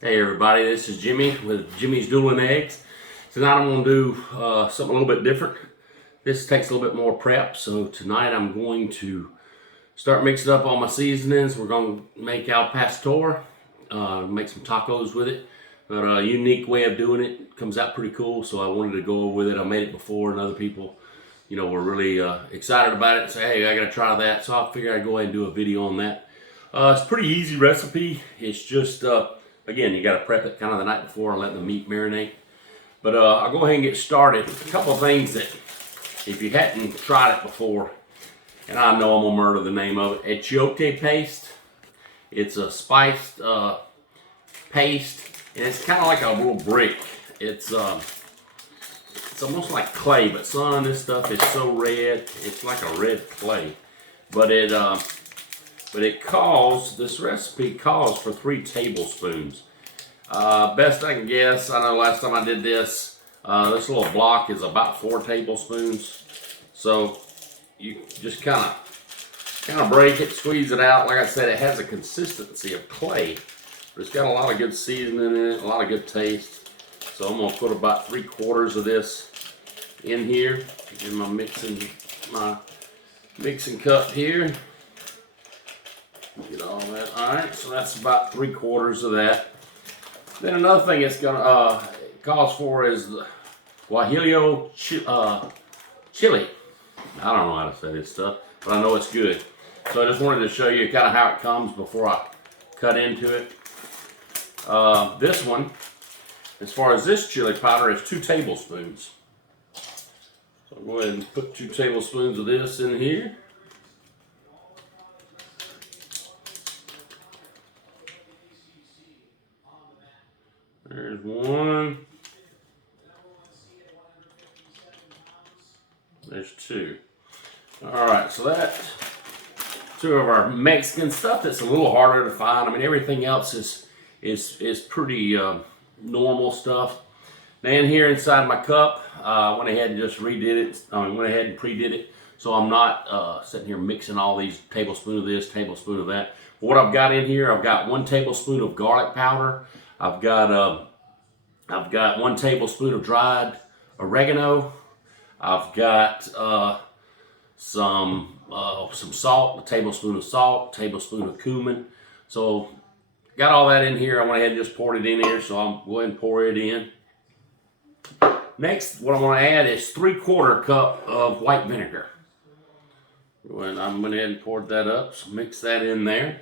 Hey everybody, this is Jimmy with Jimmy's Dueling Eggs. Tonight I'm going to do something a little bit different. This takes a little bit more prep, so tonight I'm going to start mixing up all my seasonings. We're going to make al pastor, make some tacos with it. But a unique way of doing it, comes out pretty cool, so I wanted to go over with it. I made it before and other people, were really excited about it and say, hey, I got to try that. So I figured I'd go ahead and do a video on that. It's a pretty easy recipe. It's just... again, you got to prep it kind of the night before and let the meat marinate. But I'll go ahead and get started. A couple of things that, if you hadn't tried it before, and I know I'm going to murder the name of it, achiote paste. It's a spiced paste, and it's kind of like a little brick. It's almost like clay, but son, this stuff is so red. It's like a red clay. But this recipe calls for 3 tablespoons. Best I can guess, I know last time I did this, this little block is about 4 tablespoons. So you just kind of break it, squeeze it out. Like I said, it has a consistency of clay, but it's got a lot of good seasoning in it, a lot of good taste. So I'm gonna put about 3/4 of this in here in my mixing cup here. Get all that. All right, so that's about 3/4 of that. Then another thing it's gonna calls for is the guajillo chili. I don't know how to say this stuff, but I know it's good. So I just wanted to show you kind of how it comes before I cut into it. This one, as far as this chili powder, is 2 tablespoons. So I'll go ahead and put 2 tablespoons of this in here. There's 1. There's 2. Alright, so that's 2 of our Mexican stuff that's a little harder to find. I mean, everything else is pretty normal stuff. Then here inside my cup, I went ahead and just redid it. Went ahead and pre-did it. So I'm not sitting here mixing all these tablespoon of this, tablespoon of that. What I've got in here, I've got 1 tablespoon of garlic powder. I've got 1 tablespoon of dried oregano. I've got some salt, a tablespoon of salt, tablespoon of cumin. So got all that in here. I went ahead and just poured it in here, so I'll go ahead and pour it in. Next, what I'm going to add is 3/4 cup of white vinegar. And I went ahead and poured that up, so mix that in there.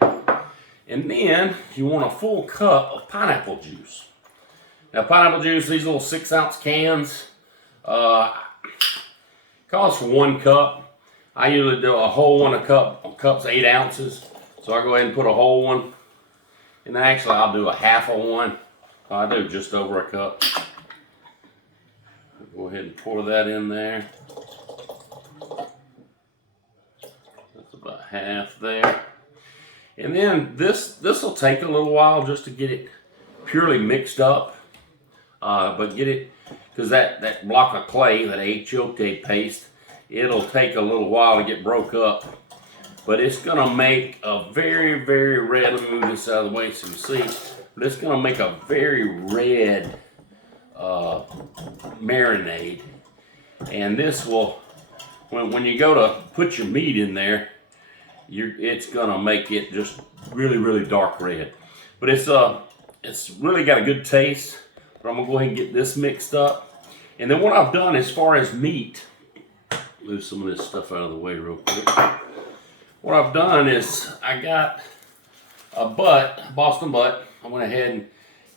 And then you want a full cup of pineapple juice. Now pineapple juice, these little 6-ounce cans, calls for 1 cup. I usually do a whole one, a cup's 8 ounces. So I go ahead and put a whole one. And actually I'll do a half of one. I do just over a cup. Go ahead and pour that in there. That's about half there. And then this will take a little while just to get it purely mixed up. But get it, because that block of clay, that achiote paste, it'll take a little while to get broke up. But it's going to make a very, very red, let me move this out of the way so you can see, but it's going to make a very red marinade. And this will, when you go to put your meat in there, it's going to make it just really, really dark red. But it's really got a good taste. But I'm going to go ahead and get this mixed up. And then what I've done as far as meat, move some of this stuff out of the way real quick. What I've done is I got a Boston butt. I went ahead and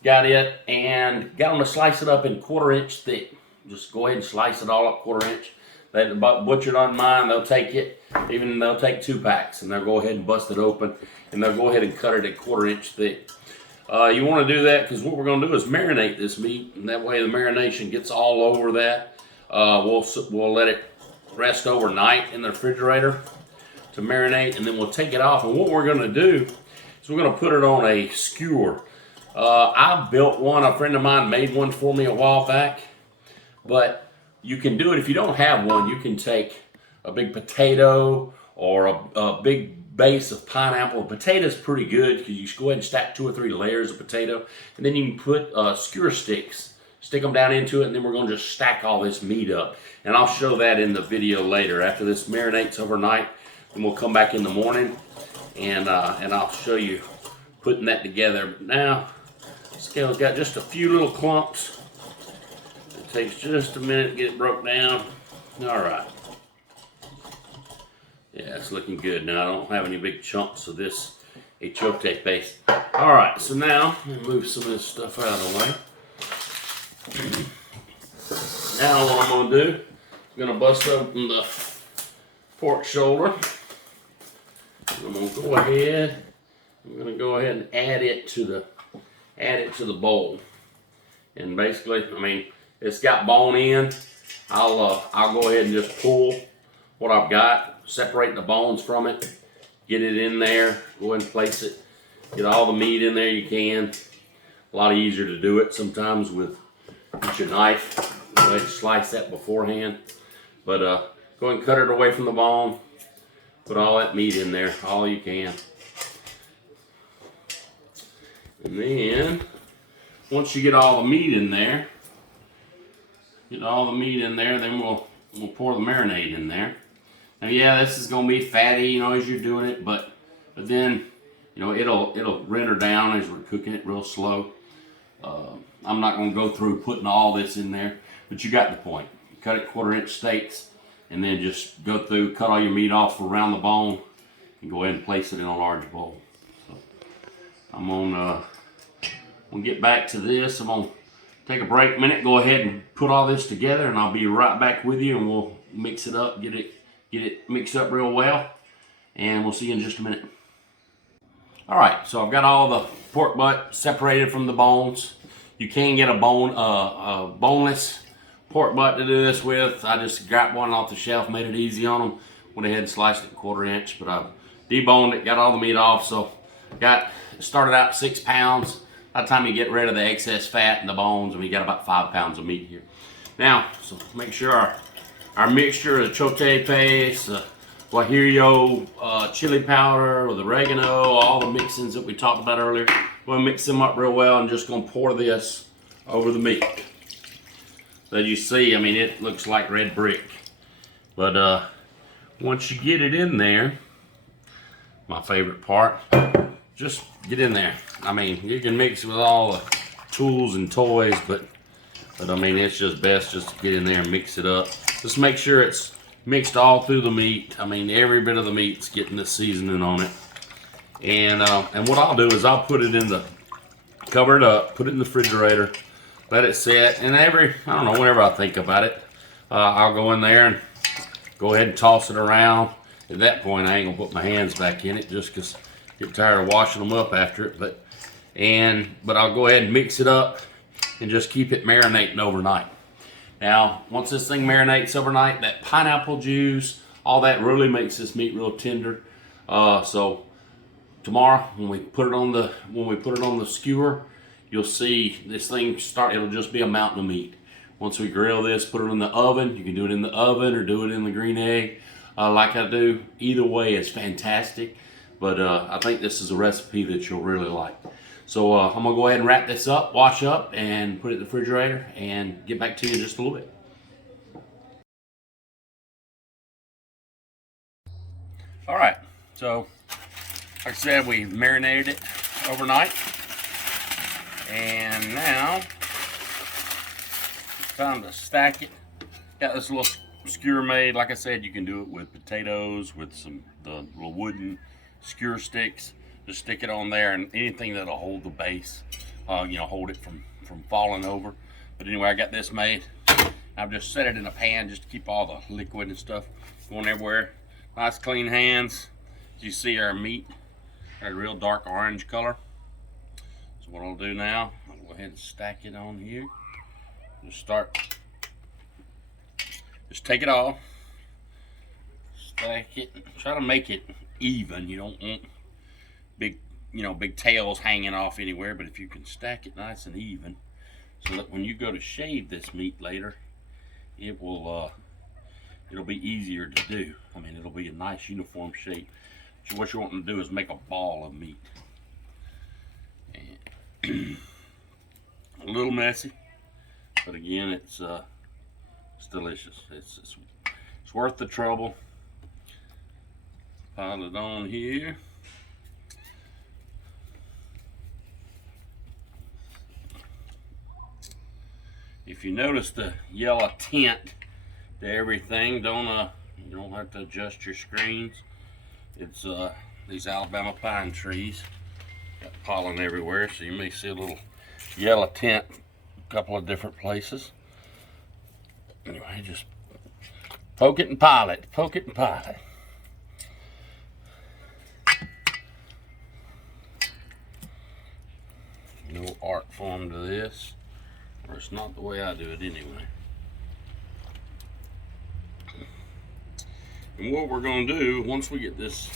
got it and got them to slice it up in 1/4 inch thick. Just go ahead and slice it all up 1/4 inch. The butcher doesn't mind. They'll take it, they'll take 2 packs and they'll go ahead and bust it open and they'll go ahead and cut it at 1/4 inch thick. You want to do that because what we're going to do is marinate this meat, and that way the marination gets all over that. We'll let it rest overnight in the refrigerator to marinate, and then we'll take it off. And what we're going to do is we're going to put it on a skewer. I built one. A friend of mine made one for me a while back, but you can do it if you don't have one. You can take a big potato or a big base of pineapple. Potato's pretty good because you just go ahead and stack 2 or 3 layers of potato, and then you can put skewer sticks, stick them down into it, and then we're gonna just stack all this meat up. And I'll show that in the video later. After this marinates overnight, then we'll come back in the morning and I'll show you putting that together. But now, scale's got just a few little clumps. It takes just a minute to get it broke down. All right. Yeah, it's looking good now. I don't have any big chunks of this achote paste. All right, so now let me move some of this stuff out of the way. Now what I'm gonna do, I'm gonna bust open the pork shoulder. I'm gonna go ahead. I'm gonna go ahead and add it to the bowl. And basically, I mean, it's got bone in. I'll go ahead and just pull what I've got, separate the bones from it, get it in there, go ahead and place it, get all the meat in there you can. A lot easier to do it sometimes with your knife. Go ahead and slice that beforehand. But go ahead and cut it away from the bone. Put all that meat in there, all you can. And then, once you get all the meat in there, then we'll pour the marinade in there. Now, yeah, this is gonna be fatty, you know, as you're doing it, but then, you know, it'll render down as we're cooking it real slow. I'm not gonna go through putting all this in there, but you got the point. You cut it 1/4-inch steaks, and then just go through, cut all your meat off around the bone, and go ahead and place it in a large bowl. So I'm gonna get back to this. I'm gonna take a break a minute, go ahead and put all this together, and I'll be right back with you, and we'll mix it up, get it mixed up real well, and we'll see you in just a minute. All right, so I've got all the pork butt separated from the bones. You can get a boneless pork butt to do this with. I just grabbed one off the shelf, made it easy on them. Went ahead and sliced it 1/4 inch, but I deboned it, got all the meat off. So started out 6 pounds. By the time you get rid of the excess fat and the bones, and we got about 5 pounds of meat here. Now, so make sure our mixture of achote paste, guajillo, chili powder with oregano, all the mixings that we talked about earlier. We'll mix them up real well, and just gonna pour this over the meat. So as you see, I mean, it looks like red brick. But once you get it in there, my favorite part, just get in there. I mean, you can mix with all the tools and toys, but I mean, it's just best just to get in there and mix it up. Just make sure it's mixed all through the meat. I mean, every bit of the meat's getting the seasoning on it. And what I'll do is I'll put it cover it up, put it in the refrigerator, let it sit, and I don't know, whenever I think about it, I'll go in there and go ahead and toss it around. At that point, I ain't gonna put my hands back in it just because I get tired of washing them up after it. But I'll go ahead and mix it up and just keep it marinating overnight. Now, once this thing marinates overnight, that pineapple juice, all that really makes this meat real tender. So tomorrow, when we put it on the skewer, you'll see this thing it'll just be a mountain of meat. Once we grill this, put it in the oven. You can do it in the oven or do it in the green egg, like I do. Either way is fantastic, but I think this is a recipe that you'll really like. So I'm gonna go ahead and wrap this up, wash up, and put it in the refrigerator, and get back to you in just a little bit. All right, so like I said, we marinated it overnight, and now it's time to stack it. Got this little skewer made. Like I said, you can do it with potatoes, with the little wooden skewer sticks. Just stick it on there, and anything that'll hold the base, hold it from falling over. But anyway, I got this made. I've just set it in a pan just to keep all the liquid and stuff going everywhere. Nice clean hands. As you see, our meat got a real dark orange color. So what I'll do now, I'll go ahead and stack it on here. Just take it off, stack it, try to make it even. You don't want big tails hanging off anywhere, but if you can stack it nice and even, so that when you go to shave this meat later, it'll be easier to do. I mean, it'll be a nice uniform shape. what you're wanting to do is make a ball of meat. And a little messy, but again, it's delicious. It's worth the trouble. Pile it on here. If you notice the yellow tint to everything, you don't have to adjust your screens. It's these Alabama pine trees, got pollen everywhere, so you may see a little yellow tint a couple of different places. Anyway, just poke it and pile it, poke it and pile it. No art form to this, or it's not the way I do it anyway. And what we're going to do once we get this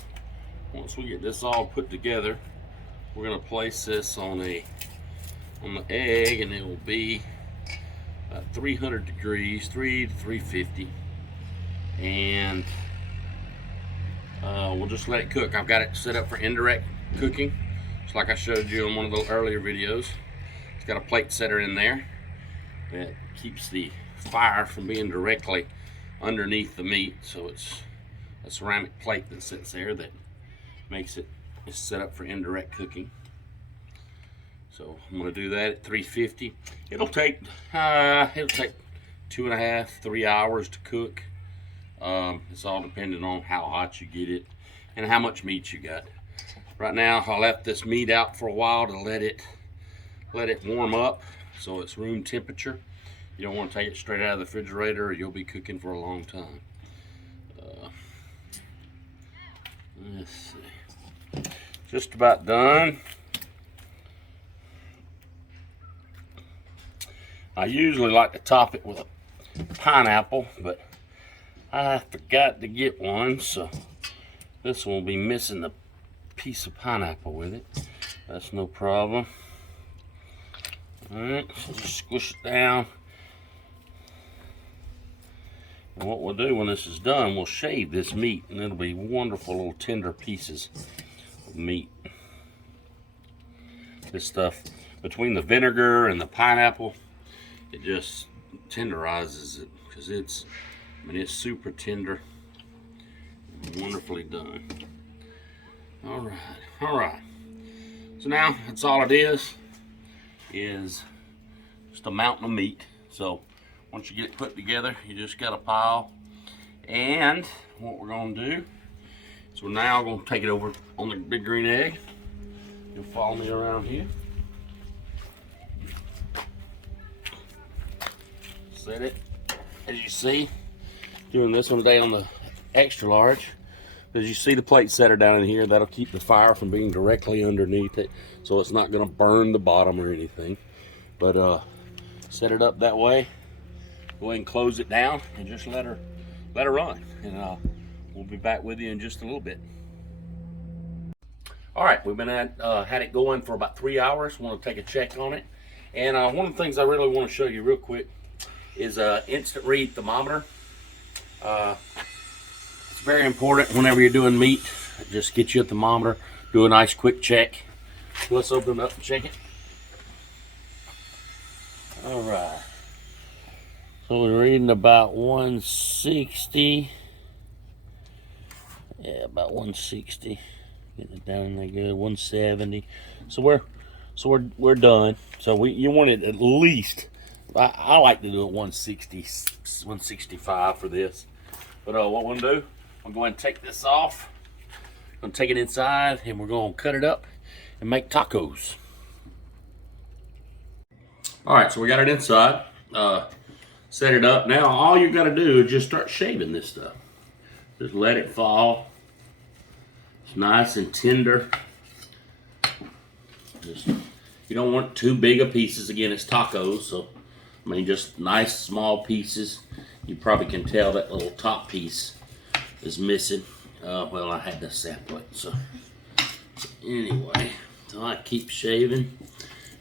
all put together, we're going to place this on the egg, and it will be about 300 degrees, 3 to 350, and we'll just let it cook. I've got it set up for indirect cooking, just like I showed you in one of the earlier videos. It's got a plate setter in there that keeps the fire from being directly underneath the meat, so it's a ceramic plate that sits there that makes it set up for indirect cooking. So I'm going to do that at 350. It'll take 2.5, 3 hours to cook. It's all depending on how hot you get it and how much meat you got. Right now, I left this meat out for a while to let it warm up, so it's room temperature. You don't want to take it straight out of the refrigerator, or you'll be cooking for a long time. Let's see. Just about done. I usually like to top it with a pineapple, but I forgot to get one, so this one will be missing the piece of pineapple with it. That's no problem. Alright, so just squish it down. And what we'll do when this is done, we'll shave this meat, and it'll be wonderful little tender pieces of meat. This stuff, between the vinegar and the pineapple, it just tenderizes it, because it's super tender and wonderfully done. All right. So now that's all it is just a mountain of meat. So once you get it put together, you just got a pile. And what we're going to do is we're now going to take it over on the big green egg. You'll follow me around here. Set it, as you see, doing this one today on the extra large. As you see the plate setter down in here, that'll keep the fire from being directly underneath it, so it's not going to burn the bottom or anything. But set it up that way. Go ahead and close it down and just let her run, and we'll be back with you in just a little bit. All right, we've been had it going for about 3 hours. Want to take a check on it, and one of the things I really want to show you real quick is instant read thermometer. It's very important whenever you're doing meat. Just get you a thermometer, do a nice quick check. Let's open it up and check it. All right. So we're reading about 160. Yeah, about 160. Getting it down there good. 170. So we're done. So you want it at least. I like to do it 160, 165 for this. But what we're gonna do, I'm going to take this off. I'm gonna take it inside, and we're gonna cut it up and make tacos. All right, so we got it inside. Set it up. Now all you got to do is just start shaving this stuff. Just let it fall. It's nice and tender. You don't want too big of pieces. Again, it's tacos, so I mean just nice small pieces. You probably can tell that little top piece is missing. Well, I had to sample it, so anyway, so I keep shaving.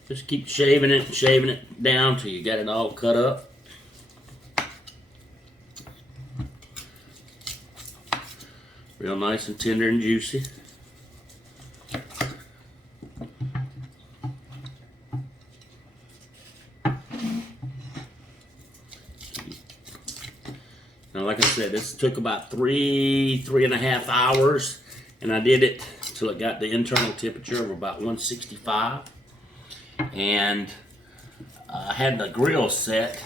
Just keep shaving it down till you got it all cut up. Real nice and tender and juicy. Now, like I said, this took about 3.5 hours, and I did it till it got the internal temperature of about 165. And I had the grill set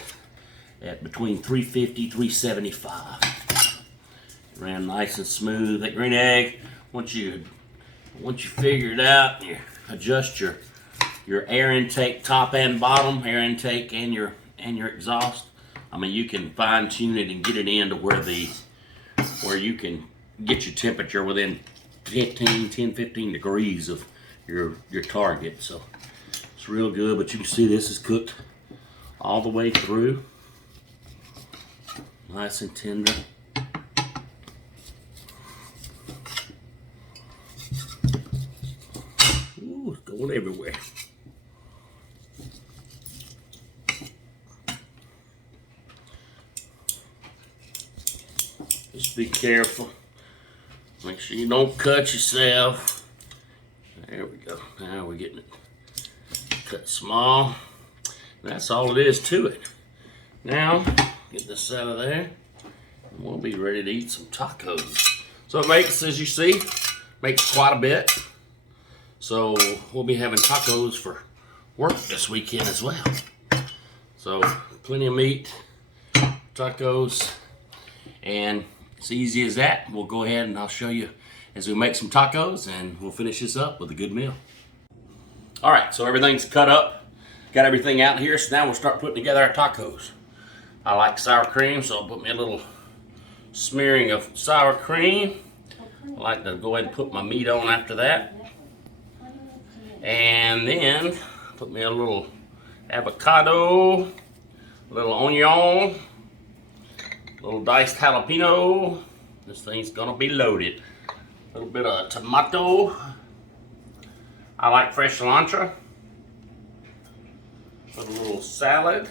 at between 350, 375. It ran nice and smooth. That green egg, once you figure it out, you adjust your air intake, top and bottom, air intake and your exhaust. I mean, you can fine tune it and get it in to where you can get your temperature within 10, 15 degrees of your target. So it's real good, but you can see this is cooked all the way through. Nice and tender. Ooh, it's going everywhere. Just be careful. Make sure you don't cut yourself. There we go. Now we're getting it cut small. That's all it is to it. Now, get this out of there, and we'll be ready to eat some tacos. So it makes, as you see, makes quite a bit. So we'll be having tacos for work this weekend as well. So plenty of meat, tacos, and it's easy as that. We'll go ahead and I'll show you as we make some tacos, and we'll finish this up with a good meal. All right, so everything's cut up. Got everything out here, so now we'll start putting together our tacos. I like sour cream, so I'll put me a little smearing of sour cream. I like to go ahead and put my meat on after that. And then put me a little avocado, a little onion, a little diced jalapeno. This thing's gonna be loaded. A little bit of tomato. I like fresh cilantro. Put a little salad.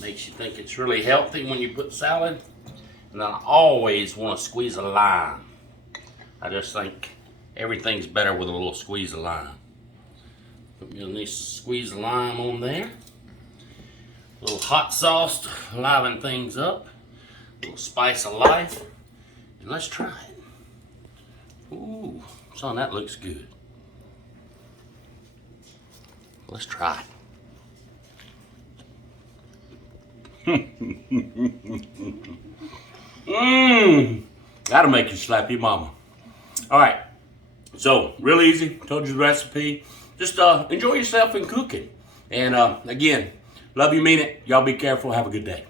Makes you think it's really healthy when you put salad. And I always want to squeeze a lime. I just think everything's better with a little squeeze of lime. Put me a nice squeeze of lime on there. A little hot sauce to liven things up. A little spice of life. And let's try it. Ooh, son, that looks good. Let's try it. That'll make you slap your mama. All right, so real easy. Told you the recipe. Just enjoy yourself in cooking. And again, love you, mean it. Y'all be careful. Have a good day.